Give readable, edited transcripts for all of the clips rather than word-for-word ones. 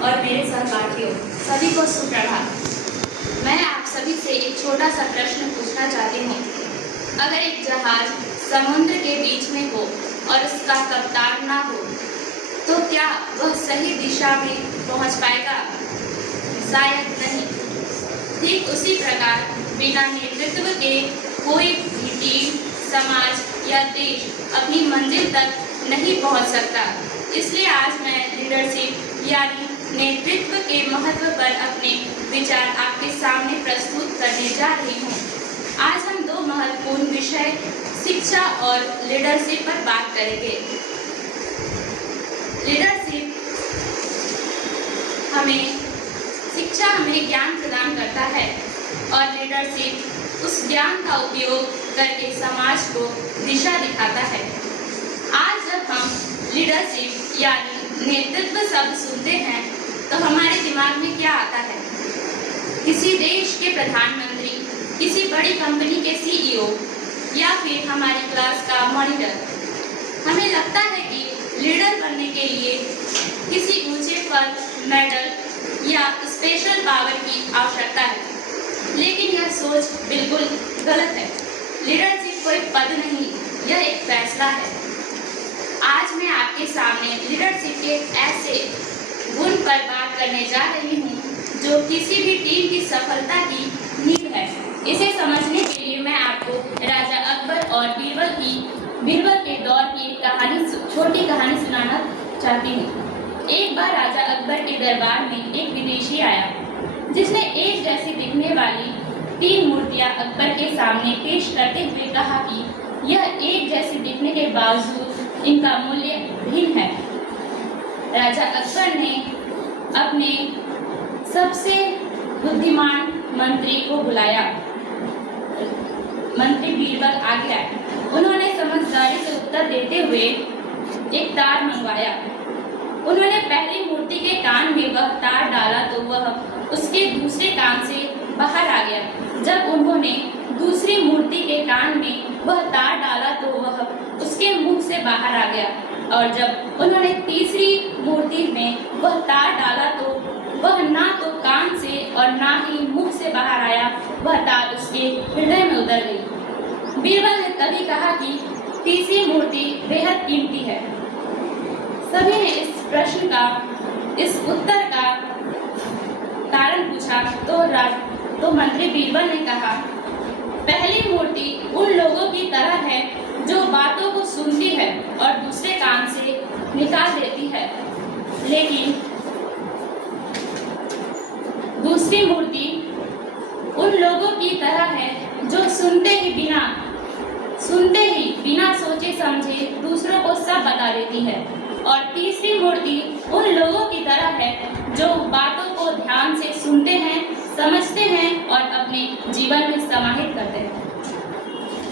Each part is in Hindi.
और मेरे सहपाठियों, सभी को सुप्रभात। मैं आप सभी से एक छोटा सा प्रश्न पूछना चाहती हूँ। अगर एक जहाज समुद्र के बीच में हो और उसका कप्तान ना हो, तो क्या वह सही दिशा में पहुँच पाएगा? शायद नहीं। ठीक उसी प्रकार बिना नेतृत्व के कोई भी टीम, समाज या देश अपनी मंजिल तक नहीं पहुँच सकता। इसलिए आज मैं लीडरशिप यानी नेतृत्व के महत्व पर अपने विचार आपके सामने प्रस्तुत करने जा रही हूँ। आज हम दो महत्वपूर्ण विषय शिक्षा और लीडरशिप पर बात करेंगे। शिक्षा हमें ज्ञान प्रदान करता है और लीडरशिप उस ज्ञान का उपयोग करके समाज को दिशा दिखाता है। आज जब हम लीडरशिप यानी नेतृत्व शब्द सुनते हैं तो हमारे दिमाग में क्या आता है? किसी देश के प्रधानमंत्री, किसी बड़ी कंपनी के सीईओ या फिर हमारी क्लास का मॉनिटर। हमें लगता है कि लीडर बनने के लिए किसी ऊंचे पद, मेडल या स्पेशल पावर की आवश्यकता है, लेकिन यह सोच बिल्कुल गलत है। लीडरशिप कोई पद नहीं, यह एक फैसला है। आज मैं आपके सामने लीडरशिप के ऐसे गुण पर बात करने जा रही हूँ जो किसी भी टीम की सफलता की नींव है। इसे समझने के लिए मैं आपको राजा अकबर और बीरबल के दौर की छोटी कहानी सुनाना चाहती हूँ। एक बार राजा अकबर के दरबार में एक विदेशी आया, जिसने एक जैसी दिखने वाली 3 मूर्तियां अकबर के सामने पेश करते हुए कहा कि यह एक जैसी दिखने के बावजूद इनका मूल्य भिन्न है। राजा अकबर ने अपने सबसे बुद्धिमान मंत्री को बुलाया। मंत्री बीरबल आ गया। उन्होंने समझदारी से उत्तर देते हुए एक तार मंगवाया। उन्होंने पहली मूर्ति के कान में वह तार डाला तो वह उसके दूसरे कान से बाहर आ गया। जब उन्होंने दूसरी मूर्ति के कान में वह तार डाला तो वह उसके मुंह से बाहर आ गया, और जब उन्होंने तीसरी मूर्ति में वह तार डाला तो वह ना तो कान से और ना ही मुंह से बाहर आया, वह तार उसके हृदय में उतर गई। बीरबल ने तभी कहा कि तीसरी मूर्ति बेहद कीमती है। सभी ने इस उत्तर का कारण पूछा तो मंत्री बीरबल ने कहा, पहली मूर्ति उन लोगों की तरह है जो बातों को सुनती है और दूसरे कान से निकाल देती है, लेकिन दूसरी मूर्ति उन लोगों की तरह है जो सुनते ही बिना सोचे समझे दूसरों को सब बता देती है, और तीसरी मूर्ति उन लोगों की तरह है जो बातों को ध्यान से सुनते हैं, समझते हैं और अपने जीवन में समाहित करते हैं।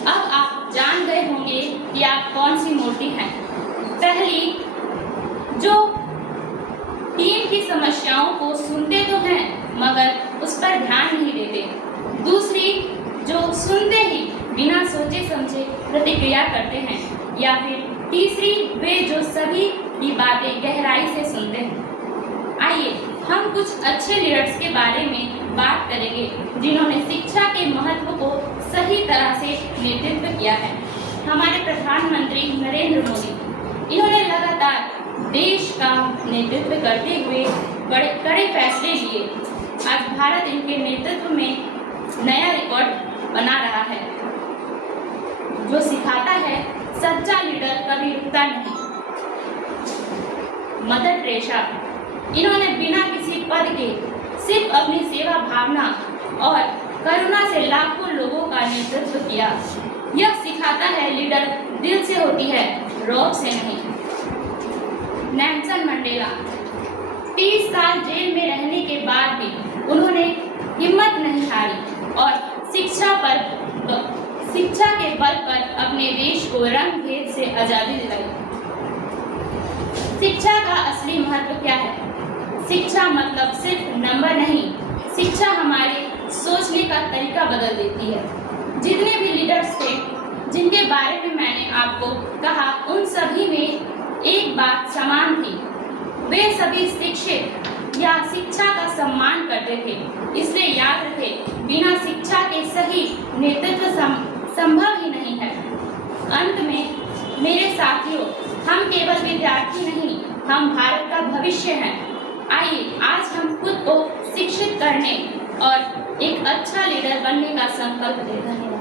अब आप जान गए होंगे कि आप कौन सी मूर्ति हैं। पहली, जो टीम की समस्याओं को सुनते तो हैं मगर उस पर ध्यान नहीं देते। दूसरी, जो सुनते ही बिना सोचे समझे प्रतिक्रिया करते हैं। या फिर तीसरी, वे जो सभी की बातें गहराई से सुनते हैं। आइए हम कुछ अच्छे लीडर्स के बारे में बात करेंगे जिन्होंने शिक्षा के महत्व को सही तरह से नेतृत्व किया है। हमारे प्रधानमंत्री नरेंद्र मोदी, इन्होंने लगातार देश का नेतृत्व करते हुए कड़े फैसले लिए। आज भारत इनके नेतृत्व में नया रिकॉर्ड बना रहा है, जो सिखाता है सच्चा लीडर कभी रुकता नहीं। मदर टेरेसा, इन्होंने बिना किसी पद के सिर्फ अपनी सेवा भावना और करुणा से लाखों लोगों का नेतृत्व किया। यह सिखाता है लीडर दिल से होती है, रौब से नहीं। नेल्सन मंडेला, 30 साल जेल में रहने के बाद भी उन्होंने हिम्मत नहीं हारी और शिक्षा के बल पर अपने देश को रंग भेद से आजादी दिलाई। शिक्षा का असली महत्व क्या है? शिक्षा मतलब सिर्फ नंबर नहीं, शिक्षा हमारे सोचने का तरीका बदल देती है। जितने भी लीडर्स थे जिनके बारे में मैंने आपको कहा, उन सभी में एक बात समान थी। वे सभी शिक्षित, या शिक्षा का सम्मान करते थे। इसलिए याद रखे, बिना शिक्षा के सही नेतृत्व संभव ही नहीं है। अंत में मेरे साथियों, हम केवल विद्यार्थी नहीं, हम भारत का भविष्य हैं। आइए आज हम खुद को शिक्षित करने और एक अच्छा लीडर बनने का संकल्प लेते हैं।